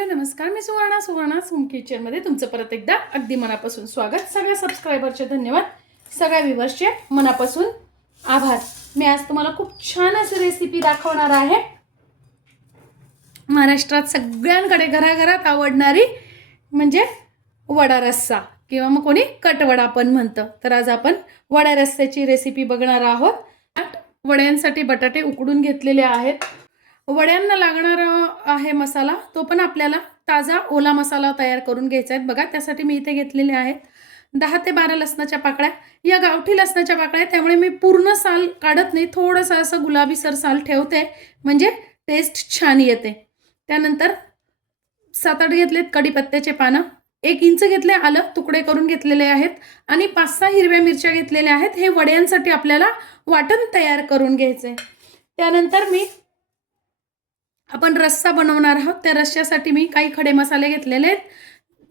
Hello नमस्कार, मी Suvarna home किचनमध्ये तुमचं परत एकदा अगदी मनापासून स्वागत. सगळ्या सबस्क्रायबरचे धन्यवाद, सगळ्या व्ह्यूअर्सचे मनापासून आभार. मी आज तुम्हाला खूप छान अशी रेसिपी दाखवणार आहे. महाराष्ट्रात सगळ्यांकडे घराघरात आवडणारी म्हणजे वडा रस्सा किंवा मग कोणी कटवडा पण म्हणतं. तर आज आपण वडा रस्स्याची रेसिपी बघणार आहोत. वड्यांसाठी बटाटे उकडून घेतलेले आहेत. वड्यांना लागणारा आहे मसाला, तो पण आपल्याला ताजा ओला मसाला तयार करून घ्यायचा आहे. बघा, त्यासाठी मी इथे घेतलेले आहेत 10 ते 12 लसणाच्या पाकळ्या. या गावठी लसणाच्या पाकळ्या, त्यामुळे मी पूर्ण साल काढत नाही, थोडंसं असं गुलाबीसर साल ठेवते म्हणजे टेस्ट छान येते. त्यानंतर 7-8 घेतलेत कढीपत्त्याचे पानं, 1 इंच घेतले आलं तुकडे करून घेतलेले आहेत आणि 5-6 हिरव्या मिरच्या घेतलेल्या आहेत. हे वड्यांसाठी आपल्याला वाटण तयार करून घ्यायचे. त्यानंतर आपण रस्सा बनवणार आहोत. त्या रस्स्यासाठी मी काही खडे मसाले घेतलेले आहेत.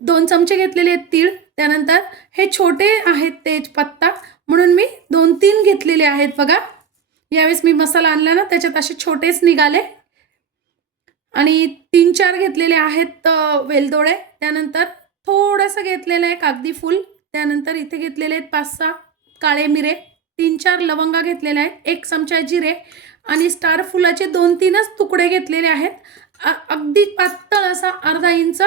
2 चमचे घेतलेले आहेत तीळ. त्यानंतर हे छोटे आहेत तेजपत्ता, म्हणून मी 2-3 घेतलेले आहेत. बघा, यावेळेस मी मसाला आणला ना, त्याच्यात असे छोटेच निघाले. आणि 3-4 घेतलेले आहेत वेलदोडे. त्यानंतर थोडंसं घेतलेलं आहे कागदी फूल. त्यानंतर इथे घेतलेले आहेत 5-6 काळे मिरे, 3-4 लवंगा घेतलेल्या आहेत, 1 चमचा जिरे आणि स्टार फुलाचे 2-3च तुकडे घेतलेले आहेत. अगदी पातळ असा अर्धा इंच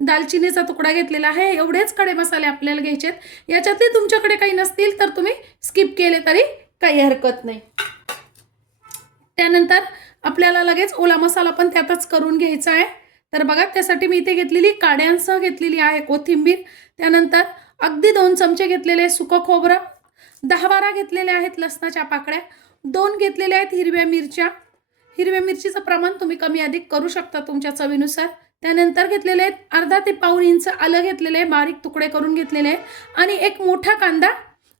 दालचिनीचा तुकडा घेतलेला आहे. एवढेच खडे मसाले आपल्याला घ्यायचे आहेत. याच्यातले तुमच्याकडे काही नसतील तर तुम्ही स्किप केले तरी काही हरकत नाही. त्यानंतर आपल्याला लगेच ओला मसाला पण त्यातच करून घ्यायचा आहे. तर बघा, त्यासाठी मी इथे घेतलेली काड्यांसह घेतलेली आहे कोथिंबीर. त्यानंतर अगदी 2 चमचे घेतलेले सुकं खोबरं, 10-12 घेतलेले आहेत लसणाच्या पाकळ्या, 2 घेतलेल्या आहेत हिरव्या मिरच्या. हिरव्या मिरचीचं प्रमाण तुम्ही कमी अधिक करू शकता तुमच्या चवीनुसार. त्यानंतर घेतलेले आहेत अर्धा ते पाऊण इंच आलं घेतलेले आहे, बारीक तुकडे करून घेतलेले आहे आणि 1 मोठा कांदा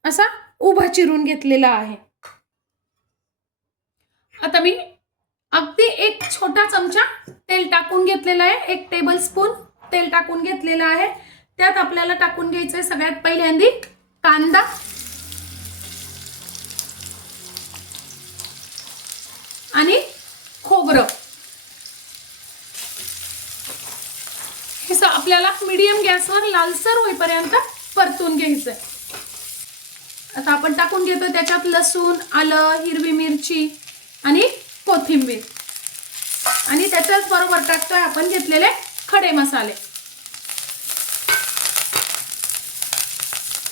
असा उभा चिरून घेतलेला आहे. आता मी अगदी 1 छोटा चमचा तेल टाकून घेतलेला आहे. 1 टेबलस्पून तेल टाकून घेतलेलं आहे. त्यात आपल्याला टाकून घ्यायचं आहे सगळ्यात पहिल्यांदी कांदा, आणि खोबरं. हे आपल्याला मीडियम गॅसवर लालसर होईपर्यंत परतून घ्यायचंय. आता आपण टाकून घेतो त्याच्यात लसूण, आलं, हिरवी मिरची आणि कोथिंबीर, आणि त्याच्याच बरोबर टाकतोय आपण घेतलेले खडे मसाले.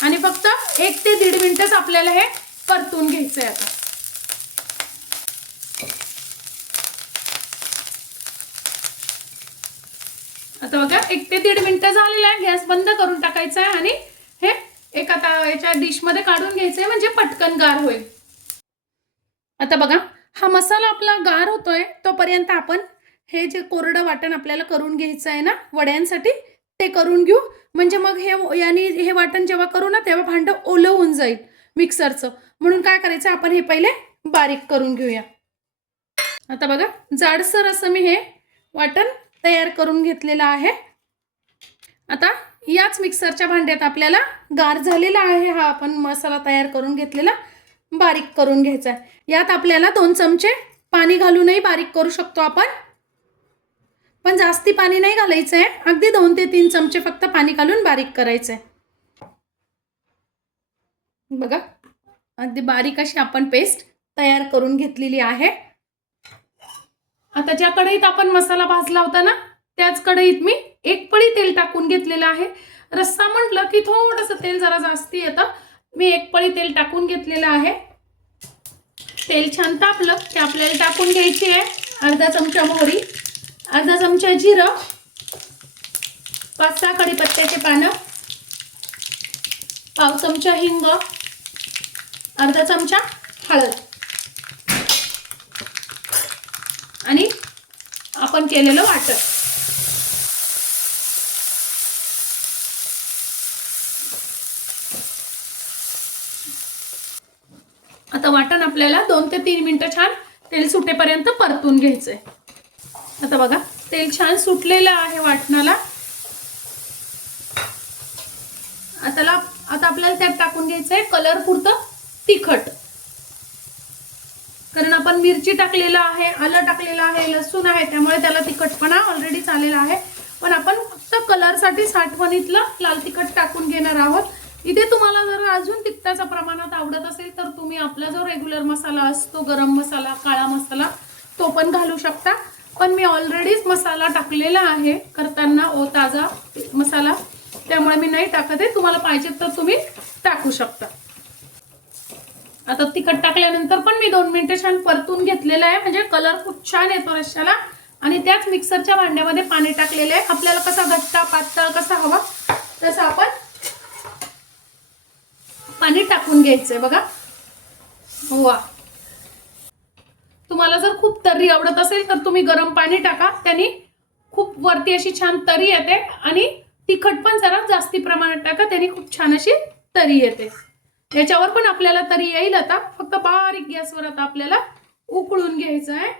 आणि फक्त 1 ते 1.5 मिनिटच आपल्याला हे परतून घ्यायचंय. आता बघा, 1 ते 1.5 मिनिट झालेला आहे. गॅस बंद करून टाकायचा आहे आणि हे एका याच्या डिश मध्ये काढून घ्यायचंय म्हणजे पटकन गार होईल. आता बघा, हा मसाला आपला गार होतोय तोपर्यंत आपण हे जे कोरडं वाटण आपल्याला करून घ्यायचं आहे ना वड्यांसाठी, ते करून घेऊ. म्हणजे मग हे वाटण जेव्हा करू ना, तेव्हा भांडं ओलं होऊन जाईल मिक्सरचं. म्हणून काय करायचं, आपण हे पहिले बारीक करून घेऊया. आता बघा, जाडसर असं मी हे वाटण तयार करून घेतलेला आहे. आता याच मिक्सरच्या भांड्यात आपल्याला गार झालेला आहे हा आपण मसाला तयार करून घेतलेला बारीक करून घ्यायचा आहे. यात आपल्याला 2 चमचे पाणी घालूनही बारीक करू शकतो आपण, पण जास्ती पाणी नाही घालायचं आहे. अगदी 2 ते 3 चमचे फक्त पाणी घालून बारीक करायचं आहे. बघा, अगदी बारीक अशी आपण पेस्ट तयार करून घेतलेली आहे. आता ज्या कढईत आपण मसाला भाजला होता ना, त्याच कढईत मी 1 पळी तेल टाकून घेतलेलं आहे. रस्सा म्हटलं की थोडंसं तेल जरा जास्ती येतं. मी 1 पळी तेल टाकून घेतलेलं आहे. तेल छान तापलं की आपल्याला टाकून घ्यायची आहे अर्धा चमचा मोहरी, अर्धा चमचा जिरं, 5-6 कढीपत्त्याचे पानं, पाव चमचा हिंग, अर्धा चमचा हळद आणि आपण केलेलं वाटण. आता वाटण आपल्याला 2 ते 3 मिनिटं छान तेल सुटेपर्यंत परतून घ्यायचंय. आता बघा, तेल छान सुटलेलं आहे वाटणाला. आता आपल्याला त्यात टाकून घ्यायचंय कलर पुरतं तिखट, कारण आपण मिरची टाकलेला आहे, आलं टाकलेलं आहे, लसूण आहे, त्यामुळे त्याला तिखटपणा ऑलरेडी आलेला आहे. त्यासाठी साठवणीतलं लाल तिखट टाकून घेणार आहोत। इथे तुम्हाला जर अजून तिखटाच्या प्रमाणात आवडत असेल तर तुम्ही आपला जो रेग्युलर मसाला असतो, गरम मसाला, काळा मसाला, तो पण घालू शकता। पण मी ऑलरेडीच मसाला टाकलेला आहे करताना, ताजा मसाला, त्यामुळे मी नाही टाकत आहे। तुम्हाला पाहिजे तर तुम्ही टाकू शकता। आता तिखट टाकल्यानंतर पण मी 2 मिनिटं छान परतून घेतलेलं आहे, म्हणजे कलर खूप छान येतो रश्श्याला। आणि त्याच मिक्सरच्या भांड्यामध्ये पाणी टाकलेलं आहे। आपल्याला कसा घट्ट पातळ कसा हवा तसं आपण पाणी टाकून घ्यायचंय बघा। वा, तुम्हाला जर खूप तर्री आवडत असेल तर तुम्ही गरम पाणी टाका, त्याने खूप वरती अशी छान तर्री येते। आणि तिखट पण जरा जास्ती प्रमाणात टाका, त्याने खूप छान अशी तर्री येते। याच्यावर पण आपल्याला तर्री येईल। आता फक्त बारीक गॅसवर आता आपल्याला उकळून घ्यायचं आहे।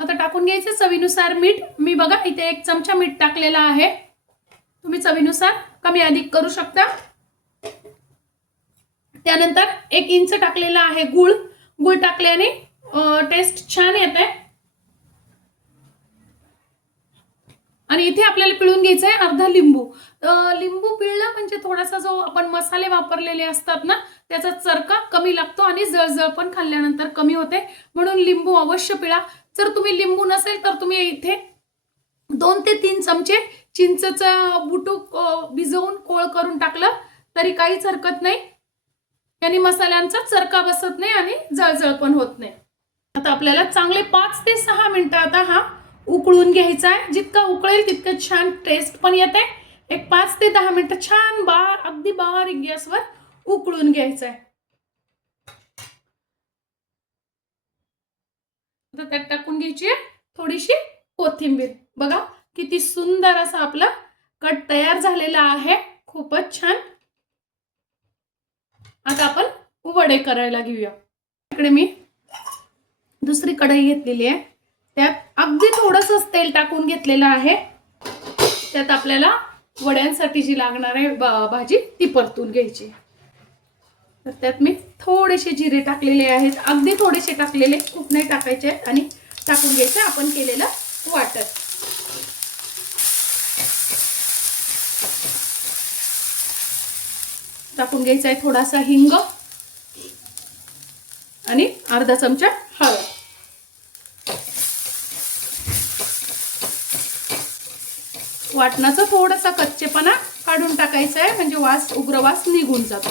आता टाकून घ्यायचं चवीनुसार मीठ। मी बघा इथे 1 चमचा मीठ टाकलेला आहे, तुम्ही चवीनुसार कमी अधिक करू शकता। त्यानंतर 1 इंच टाकलेला आहे गूळ। गूळ टाकल्याने टेस्ट छान येते। आणि इथे आपल्याला पिळून घ्यायचं आहे अर्धा लिंबू। लिंबू पिळलं म्हणजे थोडासा जो आपण मसाले वापरलेले असतात ना, त्याचा चरका कमी लागतो आणि जळजळ पण खाल्ल्यानंतर कमी होते, म्हणून लिंबू अवश्य पिळा। जर तुम्ही लिंबू नसेल तर तुम्ही इथे 2 ते 3 चमचे चिंचेचं बुटूक भिजवून कोळ करून टाकलं तरी काहीच हरकत नाही, याने मसाल्यांचा चरका बसत नाही आणि जळजळ पण होत नाही। आता आपल्याला चांगले 5 ते 6 मिनिटं आता हा उकळून घ्यायचा आहे। जितका उकळेल तितकं छान टेस्ट पण येते। एक 5 ते 10 मिनिटं छान अगदी बारीक गॅसवर उकळून घ्यायचं आहे। आता त्यात टाकून घ्यायची आहे थोडीशी कोथिंबीर। बघा किती सुंदर असा आपला कट तयार झालेला आहे, खूपच छान। आता आपण वडे करायला घेऊया। इकडे मी दुसरी कढई घेतलेली आहे, त्यात अगदी थोडंसं तेल टाकून घेतलेलं आहे। त्यात आपल्याला वड्यांसाठी जी लागणार आहे भाजी ती परतून घ्यायची। तर त्यात मी थोडेसे जिरे टाकलेले आहेत, अगदी थोडेसे टाकलेले, खूप नाही टाकायचे। आणि टाकून घ्यायचं आपण केलेलं वाटण। टाकून घ्यायचा आहे थोडासा हिंग आणि अर्धा चमचा हळद। वाटणाचा थोडासा कच्चेपणा काढून टाकायचा आहे, म्हणजे वास, उग्र वास निघून जातो।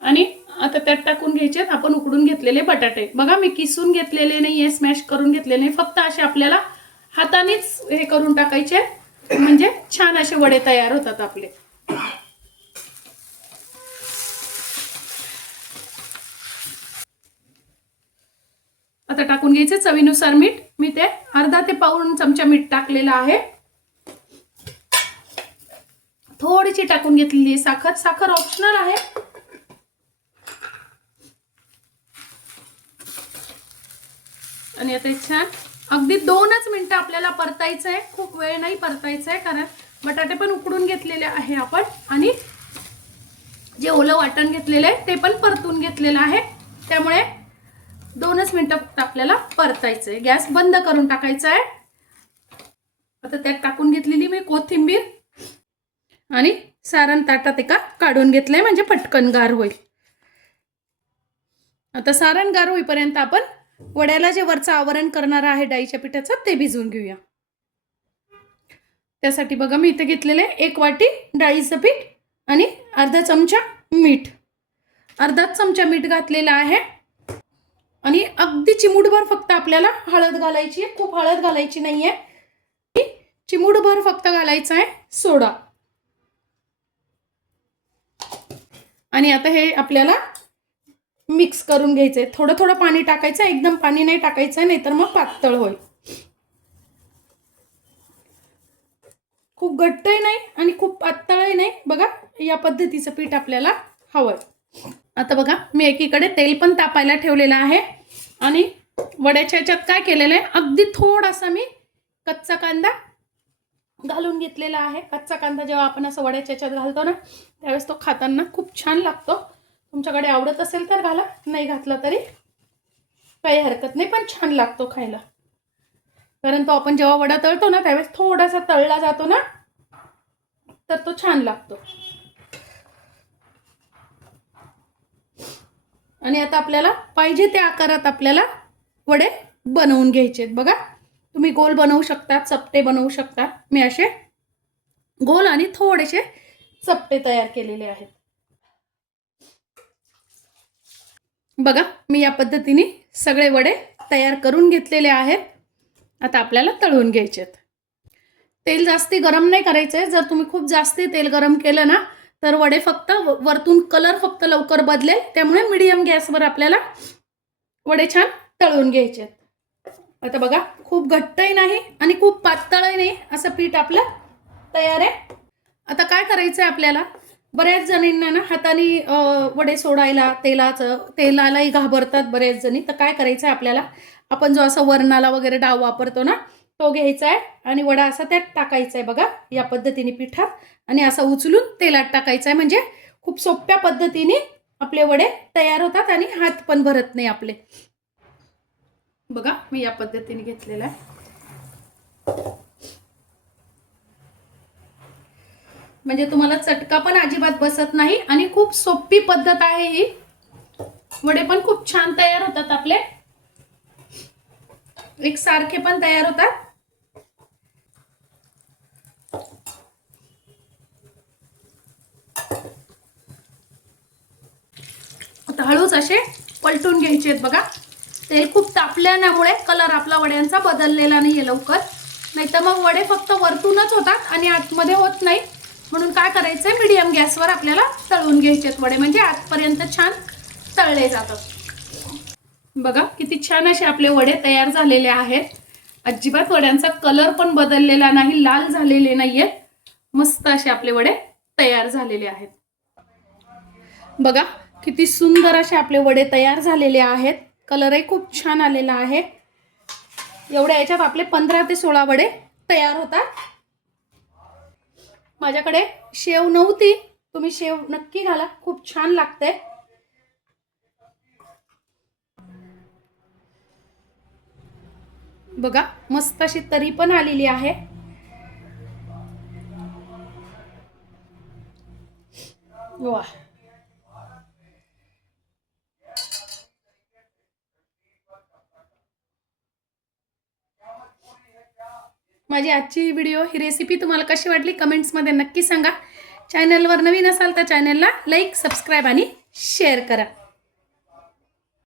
आणि आता त्यात टाकून घ्यायचे आपण उकडून घेतलेले बटाटे। बघा मी किसून घेतलेले नाहीये, स्मॅश करून घेतलेले नाही, फक्त असे आपल्याला हातानेच हे करून टाकायचे, म्हणजे छान असे वडे तयार होतात आपले। आता टाकून घ्यायचे चवीनुसार मीठ। मी ते अर्धा ते पाऊण चमचा मीठ टाकलेलं आहे। थोडीशी टाकून घेतलेली साखर। साखर ऑप्शनल आहे। आणि आता छान अगदी 2च मिनिटं आपल्याला परतायचं आहे, खूप वेळ नाही परतायचं आहे, कारण बटाटे पण उकडून घेतलेले आहे आपण आणि जे ओलं वाटण घेतलेलं आहे ते पण परतून घेतलेलं आहे, त्यामुळे 2च मिनिटं फक्त आपल्याला परतायचं आहे। गॅस बंद करून टाकायचा आहे। आता त्यात टाकून घेतलेली मी कोथिंबीर आणि सारण ताटात एका काढून घेतलंय, म्हणजे पटकन गार होईल। आता सारण गार होईपर्यंत आपण वड्याला जे वरचं आवरण करणार आहे डाळीच्या पिठाचं ते भिजवून घेऊया। त्यासाठी बघा मी इथे घेतलेले 1 वाटी डाळीचं पीठ आणि अर्धा चमचा मीठ। अर्धा चमचा मीठ घातलेला आहे आणि अगदी चिमूटभर फक्त आपल्याला हळद घालायची आहे, खूप हळद घालायची नाहीये। चिमूटभर फक्त घालायचा आहे सोडा। आणि आता हे आपल्याला मिक्स करून घ्यायचंय। थोडं थोडं पाणी टाकायचं, एकदम पाणी नाही टाकायचं, नाहीतर मग पातळ होईल। खूप घट्टही नाही आणि खूप पातळही नाही, बघा या पद्धतीचं पीठ आपल्याला हवंय। आता बघा मी एकीकडे तेल पण तापायला ठेवलेलं आहे आणि वड्याच्या ह्याच्यात काय केलेलं आहे, अगदी थोडासा मी कच्चा कांदा घालून घेतलेला आहे। कच्चा कांदा जेव्हा आपण असं वड्याच्या ह्याच्यात घालतो ना, त्यावेळेस तो खाताना खूप छान लागतो। तुमच्याकडे आवडत असेल तर घाला, नाही घातला तरी काही हरकत नाही, पण छान लागतो खायला। कारण तो आपण जेव्हा वडा तळतो ना त्यावेळेस थोडासा तळला जातो ना, तर तो छान लागतो. आणि आता आपल्याला पाहिजे त्या आकारात आपल्याला वडे बनवून घ्यायचे आहेत. बघा, तुम्ही गोल बनवू शकता, चपटे बनवू शकता. मी असे गोल आणि थोडेसे चपटे तयार केलेले आहेत. बघा, मी या पद्धतीने सगळे वडे तयार करून घेतलेले आहेत. आता आपल्याला तळून घ्यायचे आहेत. तेल जास्ती गरम नाही करायचंय. जर तुम्ही खूप जास्ती तेल गरम केलं ना तर वडे फक्त वरतून कलर फक्त लवकर बदलेल. त्यामुळे मीडियम गॅसवर आपल्याला वडे छान तळून घ्यायचे आहेत. आता बघा, खूप घट्टही नाही आणि खूप पातळही नाही, असं पीठ आपलं तयार आहे. आता काय करायचंय आपल्याला, बऱ्याच जणींना ना हाताने वडे सोडायला तेलालाही घाबरतात बरेच जणी. तर काय करायचंय आपल्याला, आपण जो असा वरणाला वगैरे डाव वापरतो ना तो घ्यायचा आहे आणि वडा असा त्यात टाकायचा आहे. बघा, या पद्धतीने पिठात आणि असा उचलून तेलात टाकायचा आहे. म्हणजे खूप सोप्या पद्धतीने आपले वडे तयार होतात आणि हात पण भरत नाही आपले. बघा, मी या पद्धतीने घेतलेला आहे. म्हणजे तुम्हाला चटका पण अजिबात बसत नाही आणि खूप सोपी पद्धत आहे ही. वडे पण खूप छान तयार होतात आपले, एकसारखे पण तयार होतात. आता हळूच असे पलटून घ्यायचे आहेत. बघा, तेल खूप तापल्यामुळे कलर आपला वड्यांचा बदललेला नाहीये लवकर, नाहीतर मग वडे फक्त वरतूनच होतात आणि आतमध्ये होत नाही. म्हणून काय करायचंय, मीडियम गॅसवर आपल्याला तळून घ्यायचे आहेत वडे, म्हणजे आतपर्यंत छान तळले जातात. बघा, किती छान असे आपले वडे तयार झालेले आहेत. अजिबात वड्यांचा कलर पण बदललेला नाही, लाल झालेले नाहीयेत. मस्त असे आपले वडे तयार झालेले आहेत. बघा, किती सुंदर असे आपले वडे तयार झालेले आहेत. कलरही खूप छान आलेला आहे. एवढ्या याच्यात आपले 15 ते 16 वडे तयार होतात. माझ्याकडे शेव नव्हती, तुम्ही शेव नक्की घाला, खूप छान लागते. बघा, मस्त अशी तरी पण आलेली आहे. वा, माझी आजची व्हिडिओ ही रेसिपी तुम्हाला कशी वाटली कमेंट्समध्ये नक्की सांगा. चॅनलवर नवीन असाल तर चॅनलला लाईक, सबस्क्राईब आणि शेअर करा.